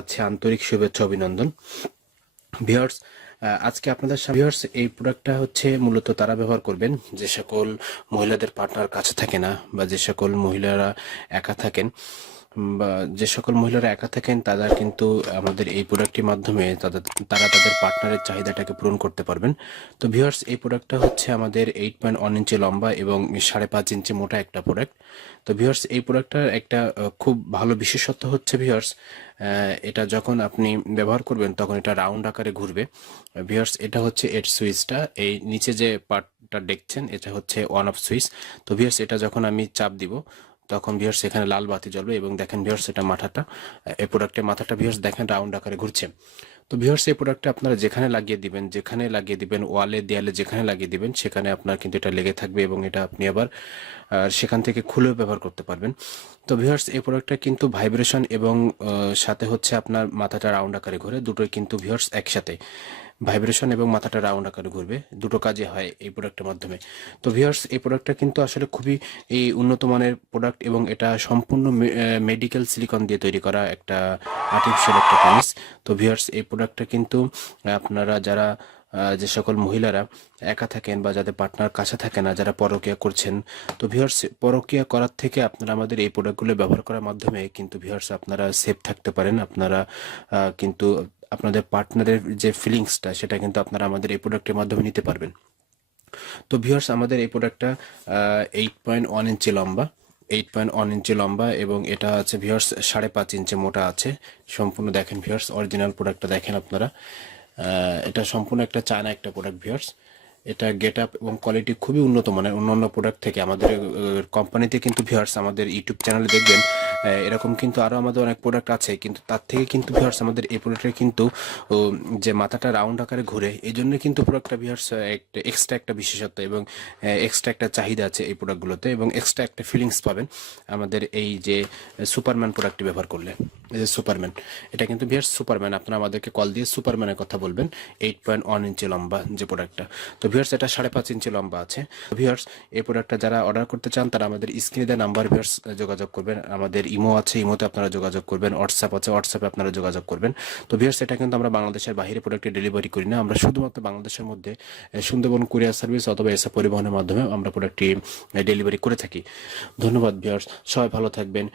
আচ্ছা, আন্তরিক শুভেচ্ছা অভিনন্দন ভিউয়ার্স। আজকে আপনাদের সামনে ভিউয়ার্স এই প্রোডাক্টটা হচ্ছে মূলত তারা ব্যবহার করবেন যে সকল মহিলাদের পার্টনার কাছে থাকে না, বা যে সকল মহিলারা একা থাকেন, বা যে সকল মহিলারা একা থাকেন তারা কিন্তু আমাদের এই প্রোডাক্টটির মাধ্যমে তারা তাদের পার্টনারের চাহিদাটাকে পূরণ করতে পারবেন। তো ভিউয়ার্স, এই প্রোডাক্টটা হচ্ছে আমাদের 8.1 ইঞ্চি লম্বা এবং 5.5 ইঞ্চি মোটা একটা প্রোডাক্ট। তো ভিউয়ার্স, এই প্রোডাক্টটার একটা খুব ভালো বিশেষত্ব হচ্ছে ভিউয়ার্স, এটা যখন আপনি ব্যবহার করবেন তখন এটা রাউন্ড আকারে ঘুরবে। ভিউয়ার্স, এটা হচ্ছে এর সুইচটা, এই নিচে যে পার্টটা দেখছেন এটা হচ্ছে অন অফ সুইচ। তো ভিউয়ার্স, এটা যখন আমি চাপ দিব তখন ভিউয়ার্স এখানে লাল বাতি জ্বলবে এবং দেখেন ভিউয়ার্স এটা মাথাটা, এই প্রোডাক্টের মাথাটা ভিউয়ার্স দেখেন রাউন্ড আকারে ঘুরছে। তো ভিউয়ার্স, এই প্রোডাক্টটা আপনারা যেখানে লাগিয়ে দিবেন ওয়ালে দেয়ালে যেখানে লাগিয়ে দিবেন সেখানে আপনার কিন্তু এটা লেগে থাকবে এবং এটা আপনি আবার সেখান থেকে খুলেও ব্যবহার করতে পারবেন। তো ভিউয়ার্স, এই প্রোডাক্টটা কিন্তু ভাইব্রেশন এবং সাথে হচ্ছে আপনার মাথাটা রাউন্ড আকারে ঘুরে, দুটোই কিন্তু ভিউয়ার্স একসাথে ভাইব্রেশন এবং মাথাটা রাউন্ড আকারে ঘুরবে, দুটো কাজে হয় এই প্রোডাক্টের মাধ্যমে। তো ভিউয়ার্স, এই প্রোডাক্টটা কিন্তু আসলে খুবই এই উন্নত মানের প্রোডাক্ট এবং এটা সম্পূর্ণ মেডিকেল সিলিকন দিয়ে তৈরি করা একটা আর্টিফিশিয়াল একটা পেনিস। তো ভিউয়ার্স, এই প্রোডাক্টটা কিন্তু আপনারা যারা যে সকল মহিলারা একা থাকেন বা যাদের পার্টনার কাছে থাকে না, যারা পরকীয়া করছেন, তো ভিউয়ার্স পরকীয়া করার থেকে আপনারা আমাদের এই প্রোডাক্টগুলো ব্যবহার করার মাধ্যমে কিন্তু ভিউয়ার্স আপনারা সেফ থাকতে পারেন। আপনারা কিন্তু আপনাদের পার্টনারের যে ফিলিংসটা সেটা কিন্তু আপনারা আমাদের এই প্রোডাক্টের মাধ্যমে নিতে পারবেন। তো ভিউয়ার্স, আমাদের এই প্রোডাক্টটা 8.1 ইঞ্চি লম্বা, 8.1 ইঞ্চি লম্বা এবং এটা আছে ভিউয়ার্স 5.5 ইঞ্চি মোটা আছে। সম্পূর্ণ দেখেন ভিউয়ার্স, অরিজিনাল প্রোডাক্টটা দেখেন আপনারা। এটা সম্পূর্ণ একটা চায়না একটা প্রোডাক্ট ভিউয়ার্স। এটা গেট আপ এবং কোয়ালিটি খুবই উন্নত মানের অন্যান্য প্রোডাক্ট থেকে। আমাদের কোম্পানিতে কিন্তু ভিউয়ার্স আমাদের ইউটিউব চ্যানেলে দেখবেন এরকম কিন্তু আরও আমাদের অনেক প্রোডাক্ট আছে, কিন্তু তার থেকে কিন্তু ভিউয়ার্স আমাদের এই প্রোডাক্টের কিন্তু যে মাথাটা রাউন্ড আকারে ঘুরে, এই জন্য কিন্তু প্রোডাক্টটা ভিউয়ার্স একটা এক্সট্রা একটা বিশেষত্ব এবং এক্সট্রা একটা চাহিদা আছে এই প্রোডাক্টগুলোতে, এবং এক্সট্রা একটা ফিলিংস পাবেন আমাদের এই যে সুপারম্যান প্রোডাক্টটি ব্যবহার করলে। এই যে সুপারম্যান, এটা কিন্তু ভিউয়ার্স সুপারম্যান, আপনারা আমাদেরকে কল দিয়ে সুপারম্যানের কথা বলবেন। 8.1 ইঞ্চি লম্বা যে প্রোডাক্টটা, তো ভিউয়ার্স এটা 5.5 ইঞ্চি লম্বা আছে। ভিউয়ার্স, এই প্রোডাক্টটা যারা অর্ডার করতে চান তারা আমাদের স্ক্রিনে দেওয়া নাম্বার ভিউয়ার্স যোগাযোগ করবেন। আমাদের ইমো আছে, ইমোতে আপনারা যোগাযোগ করবেন। হোয়াটসঅ্যাপ আছে, হোয়াটসঅ্যাপে আপনারা যোগাযোগ করবেন। তো ভিউয়ার্স, এটা কিন্তু আমরা বাংলাদেশের বাইরে প্রোডাক্টে ডেলিভারি করি না, আমরা শুধুমাত্র বাংলাদেশের মধ্যে সুন্দরবন কুরিয়ার সার্ভিস অথবা এসা পরিবহনের মাধ্যমে আমরা প্রোডাক্টটি ডেলিভারি করে থাকি। ধন্যবাদ ভিউয়ার্স, সবাই ভালো থাকবেন।